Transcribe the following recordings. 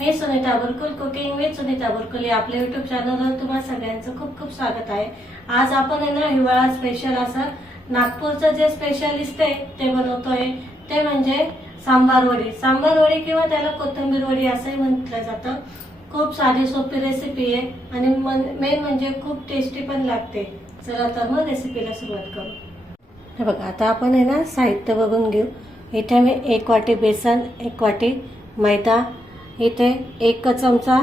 Me Sunita Burkul cooking with Sunita Burkul या आपल्या YouTube चॅनलवर तुम्हाला सगळ्यांचं खूप खूप स्वागत आहे. आज आपण आहे ना हिवाळा स्पेशल असं नागपूरचं जे स्पेशलिस्ट आहे ते बनवतोय. ते म्हणजे सांबार वडी. सांबार वडी किंवा त्याला कोथिंबीर वडी असंही म्हटलं जातं. खूप साधी सोपी रेसिपी आहे आणि मेन म्हणजे खूप टेस्टी पण लागते. चला तर मग रेसिपीला सुरुवात करू. हे बघा आता आपण आहे ना साहित्य बघून घेऊ. इथे मी एक वाटी बेसन एक वाटी मैदा इथे एक चमचा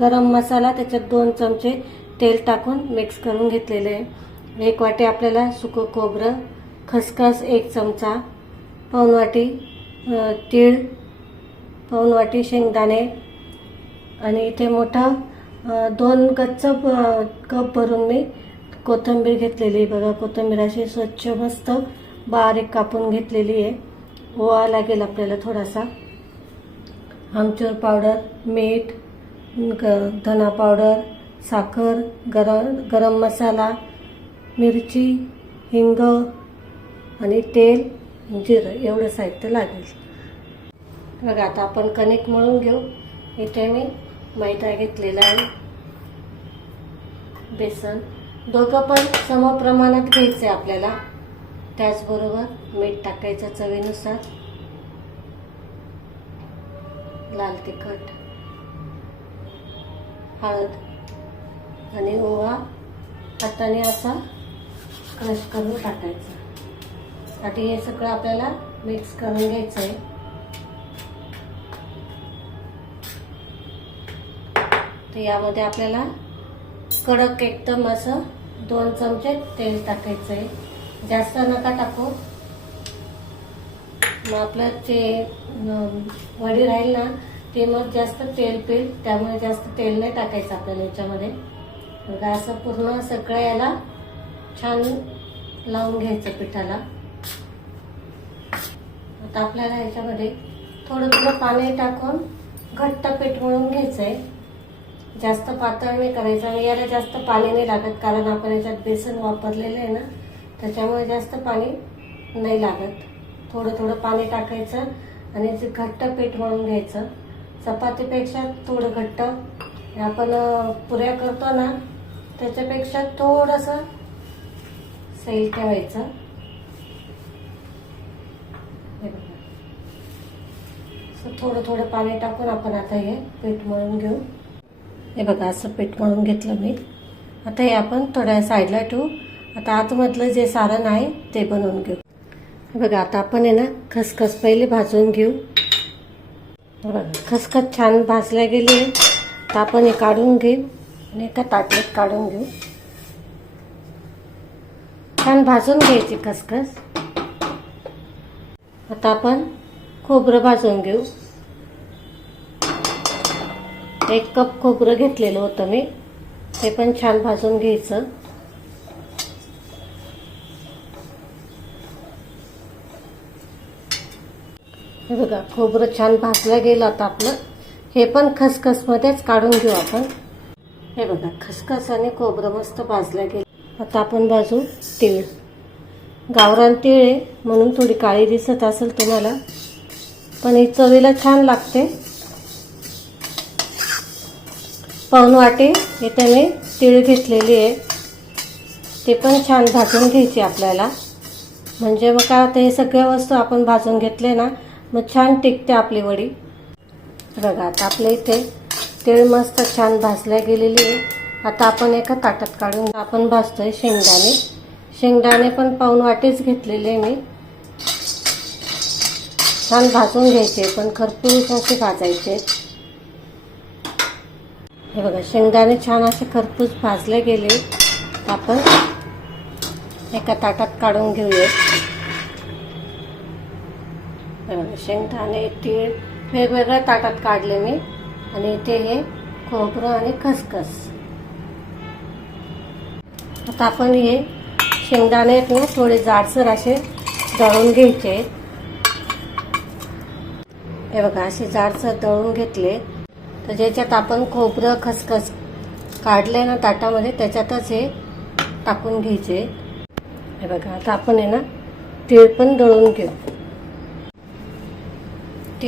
गरम मसाला त्याच्यात दोन चमचे तेल टाकून मिक्स करून घेतलेले आहे. एक वाटी आपल्याला सुकं खोबरं खसखस एक चमचा पाऊण वाटी तीळ पाऊण वाटी शेंगदाणे आणि इथे मोठा दोन गच्च कप भरून मी कोथिंबीर घेतलेली आहे. बघा कोथिंबीर अशी स्वच्छ मस्त बारीक कापून घेतलेली आहे. ओवा लागेल आपल्याला थोडासा. आमचूर पावडर मीठ ग धना पावडर साखर गरम गरम मसाला मिरची हिंग आणि तेल जिरं एवढं साहित्य लागेल. बघा आता आपण कणिक मळून घेऊ. इथे मी मैदा घेतलेला आहे. बेसन. दोघं पण सम प्रमाणात घ्यायचं आहे आपल्याला. त्याचबरोबर मीठ टाकायचं चवीनुसार. लाल तिखट हळद आणि ओवा हाताने असा क्रश करून टाकायचा. आणि हे सगळं आपल्याला मिक्स करून घ्यायचं आहे तर यामध्ये आपल्याला कडक एकदम असं दोन चमचे तेल टाकायचं आहे जास्त नका टाकू. मग आपलं जे वडी राहील ना ते मग जास्त तेल पेल त्यामुळे जास्त तेल नाही टाकायचं आपल्याला याच्यामध्ये. मग असं पूर्ण सगळं याला छान लावून घ्यायचं पिठाला. आता आपल्याला याच्यामध्ये थोडं थोडं पाणी टाकून घट्ट पीठ मळून घ्यायचं आहे जास्त पातळ नाही करायचं आणि याला जास्त पाणी नाही लागत कारण आपण याच्यात बेसन वापरलेलं आहे ना त्याच्यामुळे जास्त पाणी नाही लागत. थोडं थोडं पाणी टाकायचं आणि जे घट्ट पीठ मळून घ्यायचं. चपातीपेक्षा थोडं घट्ट. हे आपण पुऱ्या करतो ना त्याच्यापेक्षा थोडंसं सैल ठेवायचं. असं थोडं थोडं पाणी टाकून आपण आता हे पीठ मळून घेऊ. हे बघा असं पीठ मळून घेतलं मी. आता हे आपण थोड्या साईडला ठेवू. आता आतमधलं जे सारण आहे ते बनवून घेऊ. बघा आता आपण आहे ना खसखस पहिले भाजून घेऊ. बघा खसखस छान भाजल्या गेली आहे. तर आपण हे काढून घेऊ आणि एका ताटलीत काढून घेऊ. छान भाजून घ्यायची खसखस. आता आपण खोबरं भाजून घेऊ. एक कप खोबरं घेतलेलं होतं मी. ते पण छान भाजून घ्यायचं. बघा खोबरं छान भाजलं गेलं आता आपलं. हे पण खसखसमध्येच काढून घेऊ आपण. हे बघा खसखस आणि खोबरं मस्त भाजलं गेलं. आता आपण भाजू तीळ. गावरान तीळ आहे म्हणून थोडी काळी दिसत असेल तुम्हाला. पण ही चवीला छान लागते. पाऊन वाटे इथे मी तीळ घेतलेली आहे. ते पण छान भाजून घ्यायची आपल्याला. म्हणजे मग काय होतं हे सगळ्या वस्तू आपण भाजून घेतले ना मग छान टिकते आपली वडी. बघा आता आपल्या इथे तीळ मस्त छान भाजल्या गेलेली आहे. आता आपण एका ताटात काढून आपण भाजतोय शेंगदाणे. शेंगदाणे पण पाऊन वाटेच घेतलेले मी. छान भाजून घ्यायचे पण खरपूस असे भाजायचे. हे बघा शेंगदाणे छान असे खरपूस भाजले गेले. आपण एका ताटात काढून घेऊया. शेंगदाणे तीळ वेगवेगळ्या ताटात काढले मी. आणि इथे हे खोबरं आणि खसखस. आता आपण हे शेंगदाणे आहेत ना थोडे जाडसर असे दळून घ्यायचे. हे बघा असे जाडसर दळून घेतले. तर ज्याच्यात आपण खोबरं खसखस काढले ना ताटामध्ये त्याच्यातच हे टाकून घ्यायचे. हे बघा आता आपण आहे ना तीळ पण दळून घेऊ.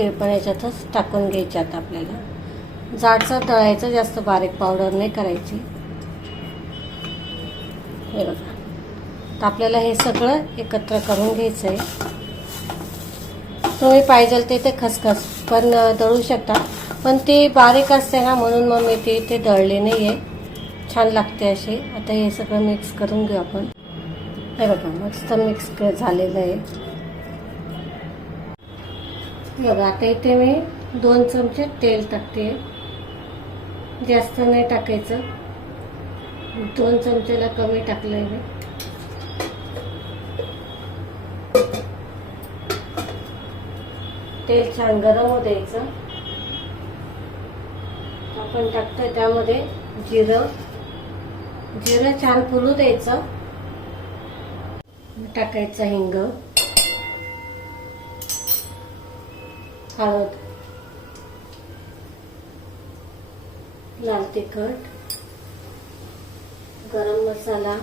पण याच्यातच टाकून घ्यायच्यात आता आपल्याला. जाडसर तळायचं जास्त बारीक पावडर नाही करायची. हे बघा. तर आपल्याला हे सगळं एकत्र करून घ्यायचं आहे तुम्ही पाहिजे ते ते खसखस पण दळू शकता. पण ती बारीक असते ना म्हणून मग मी ती ते दळली नाही आहे छान लागते अशी. आता हे सगळं मिक्स करून घेऊ आपण. हे बघा मस्त मिक्स झालेलं आहे. बघा आता इथे मी दोन चमचे तेल टाकते. जास्त नाही टाकायचं. दोन चमच्याला कमी टाकलंय मी. तेल छान गरम होऊ द्यायचं. आपण टाकतोय त्यामध्ये जिरं. जिरं छान फुलू द्यायचं. टाकायचं हिंग. हळद लाल तिखट गरम मसाला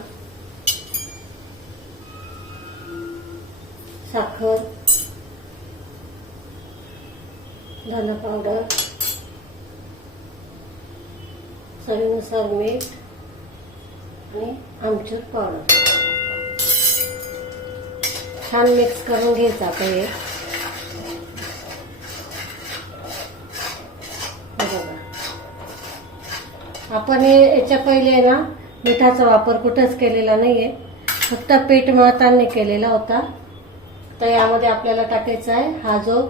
साखर धना पावडर चवीनुसार मीठ आणि आमचूर पावडर. छान मिक्स करून घ्यायचं आपण हे बघा आपण हे याच्या पहिले ना मिठाचा वापर कुठंच केलेला नाहीये. फक्त पीठ मळताना केलेला होता. तर यामध्ये आपल्याला टाकायचा आहे हा जो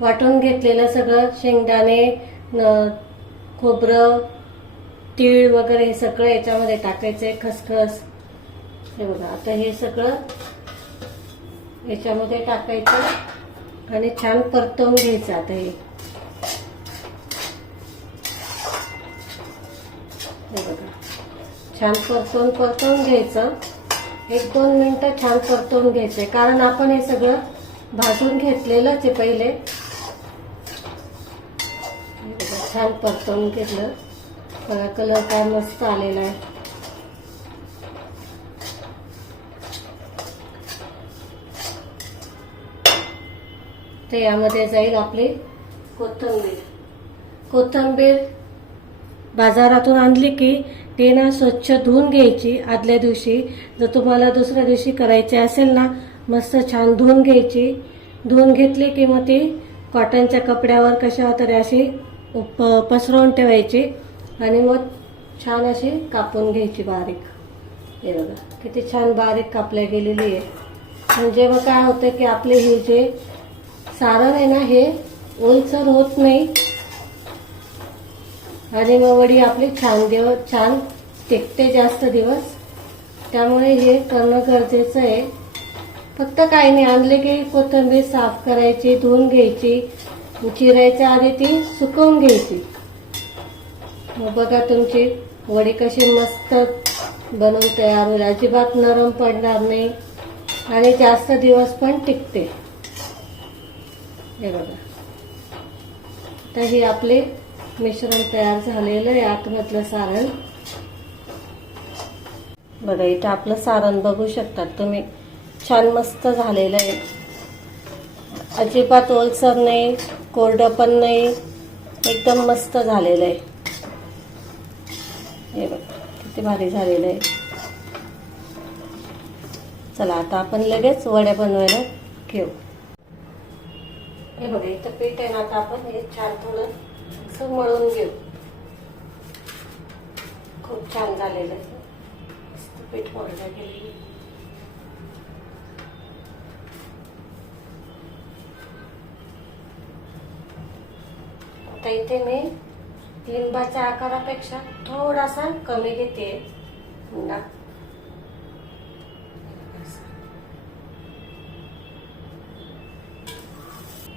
वाटून घेतलेलं सगळं शेंगदाणे न- खोबरं तीळ वगैरे हे सगळं याच्यामध्ये टाकायचं आहे खसखस. हे बघा आता हे सगळं याच्यामध्ये टाकायचं आणि छान परतवून घ्यायचं आता हे. हे बघा. छान परतवून परतवून घ्यायचं. एक दोन मिनटं छान परतवून घ्यायचे. कारण आपण हे सगळं भाजून घेतलेलंच आहे पहिले. छान परतवून घेतलं. बघा कलर काय मस्त आलेला आहे. तर यामध्ये जाईल आपली कोथिंबीर. कोथिंबीर बाजारातून आणली की ती ना स्वच्छ धुवून घ्यायची आदल्या दिवशी. जर तुम्हाला दुसऱ्या दिवशी करायची असेल ना मस्त छान धुवून घ्यायची. धुवून घेतली की मग ती कॉटनच्या कपड्यावर कशा तरी अशी प- पसरवून ठेवायची आणि मग छान अशी कापून घ्यायची बारीक. हे बघा किती छान बारीक कापल्या गेलेली आहे. म्हणजे मग काय होतं की आपले हे जे सारण आहे ना हे ओलसर होत नाही. आणि मग वडी आपली छान देव छान टिकते जास्त दिवस. त्यामुळे हे करणं गरजेचं आहे. फक्त काही नाही आणले की कोथिंबीर साफ करायची धुवून घ्यायची. चिरायच्या आधी ती सुकवून घ्यायची. मग बघा तुमची वडी कशी मस्त बनवून तयार होईल. अजिबात नरम पडणार नाही. आणि जास्त दिवस पण टिकते. हे बघा. तर हे आपले मिश्रण तयार झालेलं आहे आतमधलं सारण. बघा इथं आपलं सारण बघू शकतात तुम्ही. छान मस्त झालेलं आहे. अजिबात ओलसर नाही कोरडं पण नाही एकदम मस्त झालेलं आहे. हे बघ किती भारी झालेलं आहे. चला आता आपण लगेच वड्या बनवायला घेऊ. हे बघा इथं पीठ आहे ना आता आपण हे छान थोडं असं मळून घेऊ खूप छान झालेलं आहे. मस्त पीठ मळलं गेलेलं आता इथे मी लिंबाच्या आकारापेक्षा थोडासा कमी घेते. ना.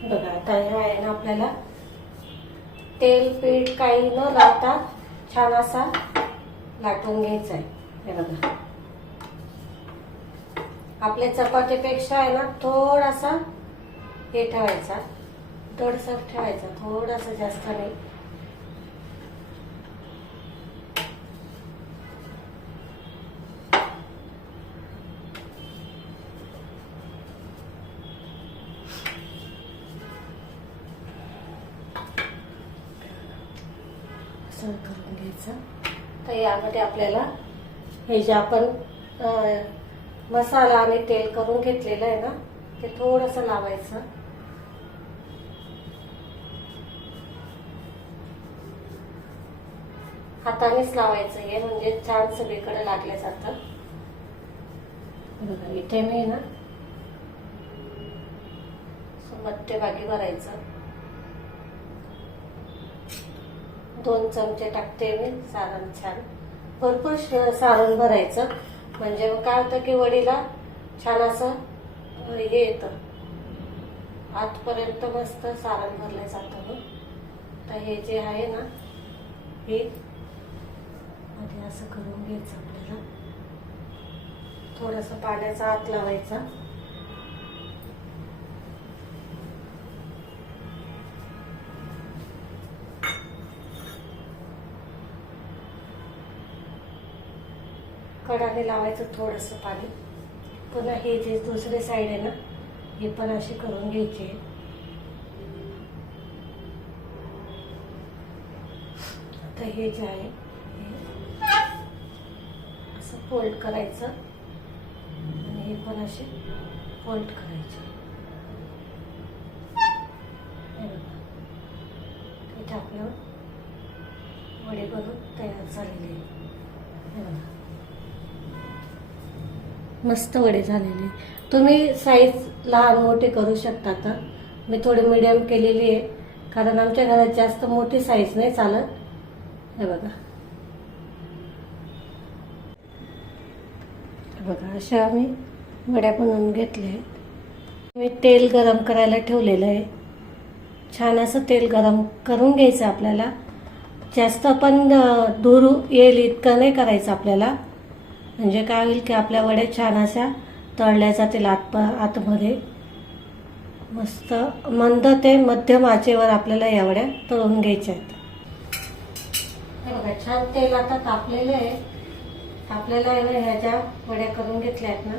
बघा आता ह्या आहे ना आपल्याला तेल पीठ काही न लावता छान असा लाटून घ्यायचा आहे. हे बघा. आपल्या चपातीपेक्षा आहे ना थोडासा हे ठेवायचा. दडसर ठेवायचा. थोडासा जास्त नाही. मिक्सर करून घ्यायचं. तर यामध्ये आपल्याला हे जे आपण मसाला आणि तेल करून घेतलेलं आहे ना ते थोडंसं लावायचं. हातानेच लावायचं हे म्हणजे छान सगळीकडे लागल्यासारखं बघा इथे मी ना असं मध्यभागी भरायचं. दोन चमचे टाकते मी सारण छान. भरपूर श- सारण भरायचं. म्हणजे मग काय होतं की वडीला छान असं हे येतं. आतपर्यंत मस्त सारण भरलं जातं मग. तर हे जे आहे ना हे मध्ये असं करून घ्यायचं आपल्याला. थोडस पाण्याचा आत लावायचा. कडाने लावायचं थोडंसं पाणी. पुन्हा हे जे दुसरे साईड आहे ना हे पण असे करून घ्यायचे. आता हे जे आहे असं फोल्ड करायचं. आणि हे पण असे फोल्ड करायचे. हे बघा. वडे बनून तयार झालेले आहे. हे बघा मस्त वडे झालेले. तुम्ही साईज लहान मोठी करू शकता तर मी थोडी मिडियम केलेली आहे. कारण आमच्या घरात जास्त मोठी साईज नाही चालत. हे बघा. बघा अशा आम्ही वड्या बनवून घेतल्या आहेत. मी तेल गरम करायला ठेवलेलं आहे. छान असं तेल गरम करून घ्यायचं आपल्याला. जास्त पण दूर येईल इतकं नाही करायचं आपल्याला. म्हणजे काय होईल की आपल्या वड्या छान अशा तळल्या जातील आत आतमध्ये. मस्त मंद ते मध्यम आचेवर आपल्याला या वड्या तळून घ्यायच्या आहेत. बघा छान तेल आता तापलेलं आहे. तापलेलं आहे ना ह्या ज्या वड्या करून घेतल्या आहेत ना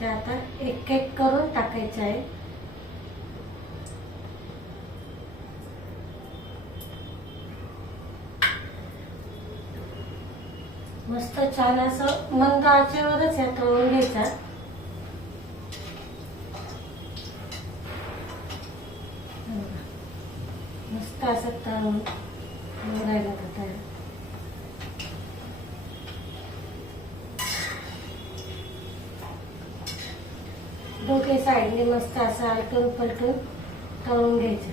त्या आता एक एक करून टाकायच्या आहे मस्त छान असं मंद आचेवरच या तळून घ्यायचा. मस्त असं तळून राहिला जात आहे साईडने मस्त असं आलटून पलटून तळून घ्यायचं.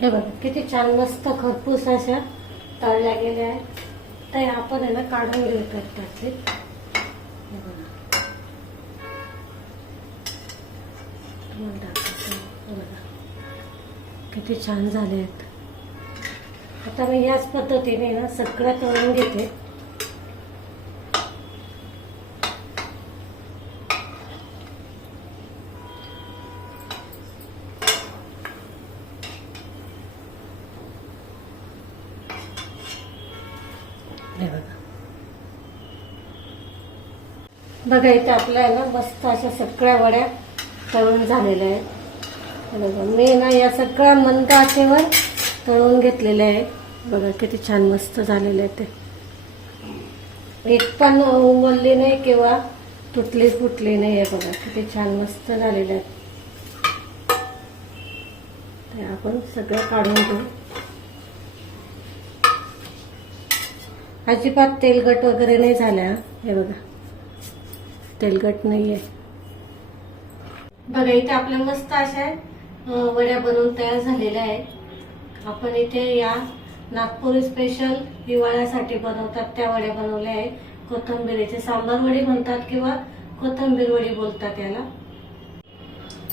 हे बघा किती छान मस्त खरपूस अशा तळल्या गेल्या आहेत. तर आपण आहे ना काढून घेऊ त्यातले. हे किती छान झाले आहेत. आता मी याच पद्धतीने ना सगळं तळून घेते. बघा इथे आपल्या ना मस्त अशा सगळ्या वड्या तळून झालेल्या आहेत. बघा मी ना या सगळ्या मंद आचेवर तळून घेतलेल्या आहेत. बघा किती छान मस्त झालेले आहेत ते. एक पण उमलली नाही किंवा तुटली फुटली नाही आहे बघा किती छान मस्त झालेले आहेत. ते आपण सगळं काढून घेऊ. अजिबात तेलगट वगैरे नाही झाल्या हे बघा. तेलगट नाहीये. बघा इथे आपल्या मस्त अशा वड्या बनवून तयार झालेल्या आहेत. आपण इथे या नागपूर स्पेशल हिवाळ्यासाठी बनवतात त्या वड्या बनवल्या आहेत. कोथंबिरीचे सांबार वडी म्हणतात किंवा कोथंबीर वडी बोलतात याला.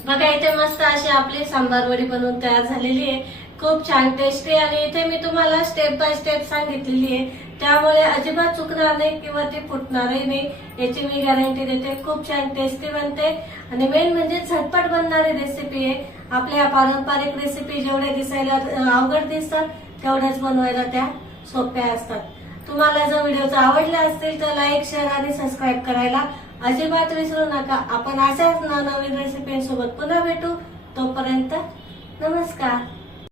बघा इथे मस्त अशी आपली सांबार वडी बनवून तयार झालेली आहे. खूप छान टेस्टी आणि इथे मी तुम्हाला स्टेप बाय स्टेप सांगितलेली आहे. त्यामुळे अजिबात चुकणार नाही किंवा ती फुटणारही नाही. याची मी गॅरंटी देते. खूप छान टेस्टी बनते आणि मेन म्हणजे झटपट बनणारी रेसिपी आहे. आपल्या पारंपरिक रेसिपी जेवढ्या दिसायला अवघड दिसतात तेवढ्याच बनवायला त्या सोप्या असतात. तुम्हाला जर व्हिडिओ आवडला असतील तर लाईक शेअर आणि सबस्क्राईब करायला अजिबात विसरू नका. आपण अशाच नवीन रेसिपीसोबत पुन्हा भेटू. तोपर्यंत नमस्कार.